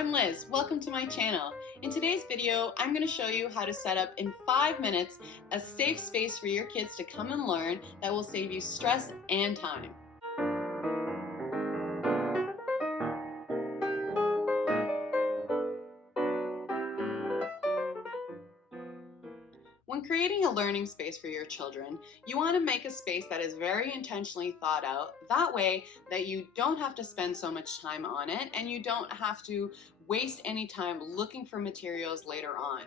I'm Liz. Welcome to my channel. In today's video, I'm going to show you how to set up in 5 minutes a safe space for your kids to come and learn that will save you stress and time. When creating a learning space for your children, you want to make a space that is very intentionally thought out. That way that you don't have to spend so much time on it and you don't have to waste any time looking for materials later on.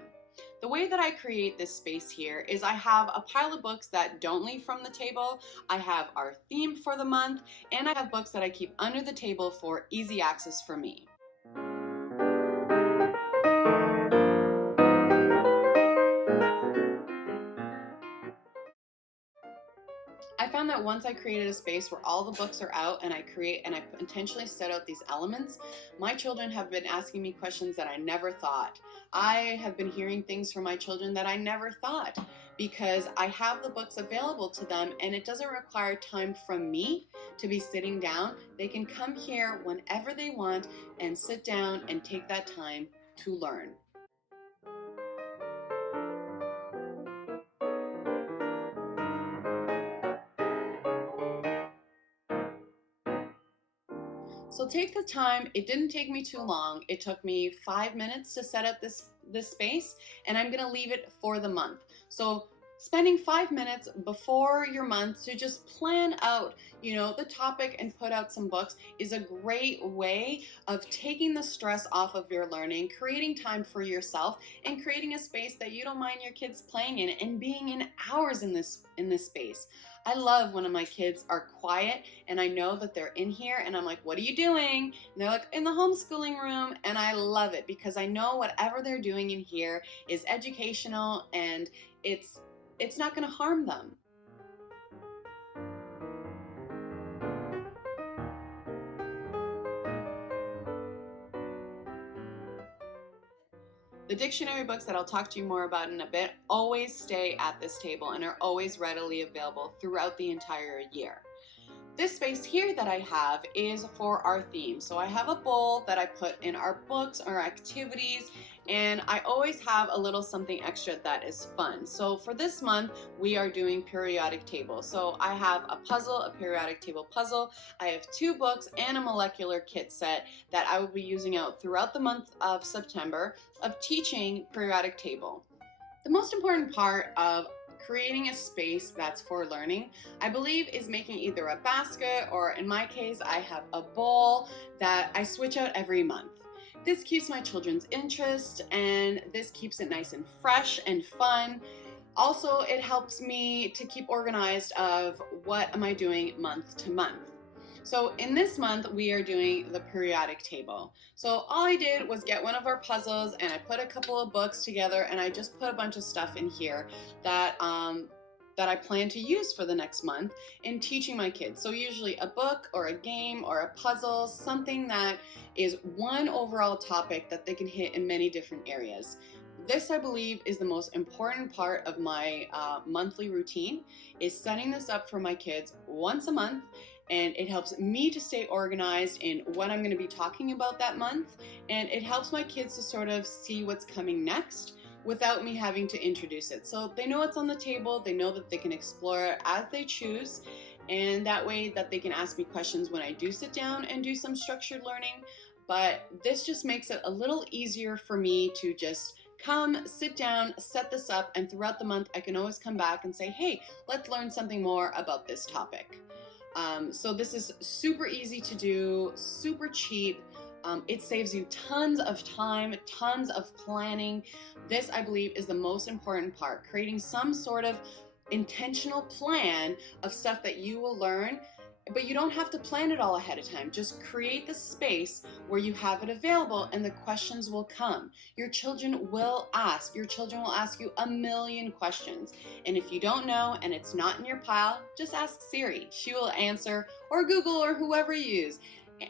The way that I create this space here is I have a pile of books that don't leave from the table, I have our theme for the month, and I have books that I keep under the table for easy access for me. I found that once I created a space where all the books are out and I intentionally set out these elements, my children have been asking me questions that I never thought. I have been hearing things from my children that I never thought because I have the books available to them and it doesn't require time from me to be sitting down. They can come here whenever they want and sit down and take that time to learn. So take the time. It didn't take me too long. It took me 5 minutes to set up this space, and I'm gonna leave it for the month. So spending 5 minutes before your month to just plan out, the topic and put out some books is a great way of taking the stress off of your learning, creating time for yourself, and creating a space that you don't mind your kids playing in and being in hours in this space. I love when my kids are quiet and I know that they're in here and I'm like, what are you doing? And they're like, in the homeschooling room. And I love it because I know whatever they're doing in here is educational and it's not going to harm them. The dictionary books that I'll talk to you more about in a bit always stay at this table and are always readily available throughout the entire year. This space here that I have is for our theme. So I have a bowl that I put in our books, our activities, and I always have a little something extra that is fun. So for this month, we are doing periodic tables. So I have a puzzle, a periodic table puzzle. I have 2 books and a molecular kit set that I will be using out throughout the month of September of teaching periodic table. The most important part of creating a space that's for learning, I believe, is making either a basket or, in my case, I have a bowl that I switch out every month. This keeps my children's interest and this keeps it nice and fresh and fun. Also, it helps me to keep organized of what am I doing month to month. So in this month, we are doing the periodic table. So all I did was get one of our puzzles and I put a couple of books together and I just put a bunch of stuff in here that I plan to use for the next month in teaching my kids. So usually a book or a game or a puzzle, something that is one overall topic that they can hit in many different areas. This, I believe, is the most important part of my monthly routine, is setting this up for my kids once a month. And it helps me to stay organized in what I'm going to be talking about that month. And it helps my kids to sort of see what's coming next without me having to introduce it. So they know it's on the table. They know that they can explore it as they choose. And that way that they can ask me questions when I do sit down and do some structured learning. But this just makes it a little easier for me to just come, sit down, set this up, and throughout the month I can always come back and say, hey, let's learn something more about this topic. So this is super easy to do, super cheap. It saves you tons of time, tons of planning. This, I believe, is the most important part, creating some sort of intentional plan of stuff that you will learn. But you don't have to plan it all ahead of time. Just create the space where you have it available and the questions will come. Your children will ask. Your children will ask you a million questions. And if you don't know and it's not in your pile, just ask Siri. She will answer, or Google, or whoever you use.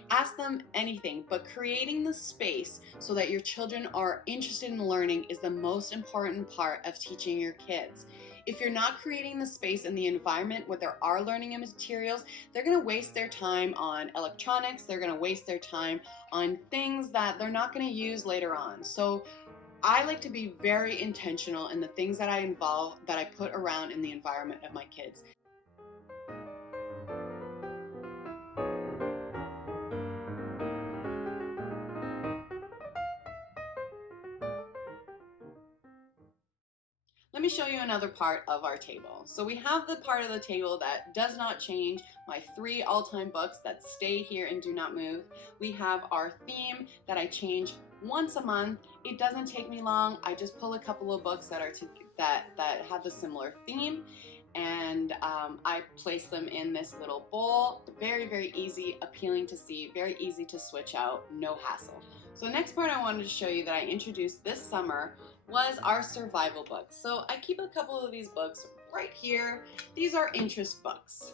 Ask them anything, but creating the space so that your children are interested in learning is the most important part of teaching your kids. If you're not creating the space and the environment where there are learning materials, they're going to waste their time on electronics, they're going to waste their time on things that they're not going to use later on. So I like to be very intentional in the things that I put around in the environment of my kids. Let me show you another part of our table. So we have the part of the table that does not change, my 3 all-time books that stay here and do not move. We have our theme that I change once a month. It doesn't take me long. I just pull a couple of books that have a similar theme, and I place them in this little bowl. Very, very easy, appealing to see, very easy to switch out, no hassle. So the next part I wanted to show you that I introduced this summer was our survival books. So I keep a couple of these books right here. These are interest books.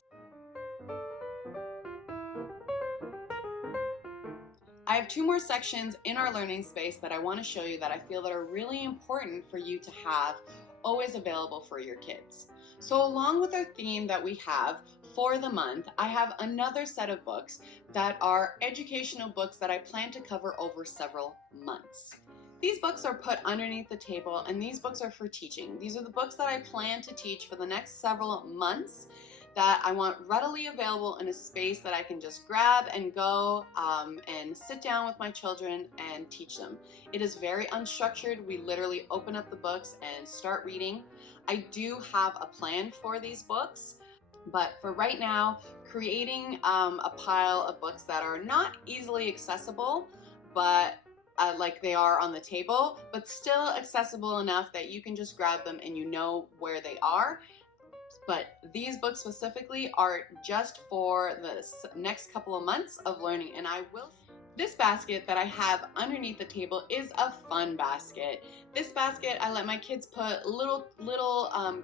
I have 2 more sections in our learning space that I want to show you that I feel that are really important for you to have always available for your kids. So along with our theme that we have for the month, I have another set of books that are educational books that I plan to cover over several months. These books are put underneath the table, and these books are for teaching. These are the books that I plan to teach for the next several months that I want readily available in a space that I can just grab and go and sit down with my children and teach them. It is very unstructured. We literally open up the books and start reading. I do have a plan for these books, but for right now, creating a pile of books that are not easily accessible, but like they are on the table, but still accessible enough that you can just grab them and you know where they are. But these books specifically are just for the next couple of months of learning, and I will. This basket that I have underneath the table is a fun basket. This basket, I let my kids put little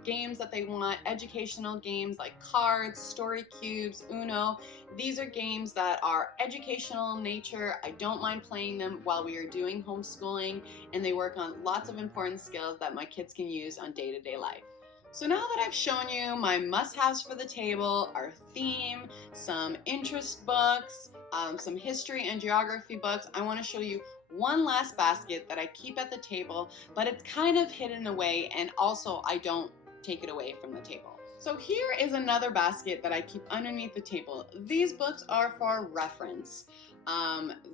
games that they want, educational games like cards, story cubes, Uno. These are games that are educational in nature. I don't mind playing them while we are doing homeschooling, and they work on lots of important skills that my kids can use on day-to-day life. So now that I've shown you my must-haves for the table, our theme, some interest books, some history and geography books, I want to show you one last basket that I keep at the table, but it's kind of hidden away, and also I don't take it away from the table. So here is another basket that I keep underneath the table. These books are for reference.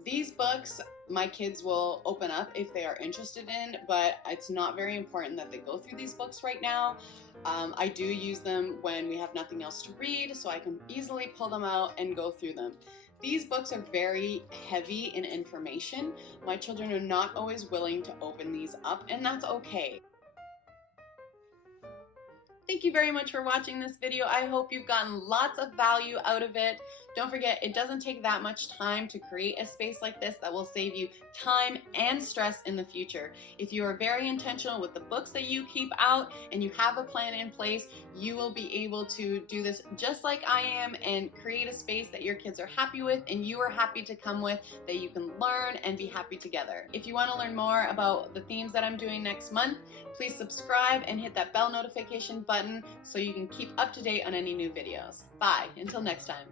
These books my kids will open up if they are interested in, but it's not very important that they go through these books right now. I do use them when we have nothing else to read, so I can easily pull them out and go through them. These books are very heavy in information. My children are not always willing to open these up, and that's okay. Thank you very much for watching this video. I hope you've gotten lots of value out of it. Don't forget, it doesn't take that much time to create a space like this that will save you time and stress in the future. If you are very intentional with the books that you keep out and you have a plan in place, you will be able to do this just like I am and create a space that your kids are happy with and you are happy to come with, that you can learn and be happy together. If you want to learn more about the themes that I'm doing next month, please subscribe and hit that bell notification button so you can keep up to date on any new videos. Bye, until next time.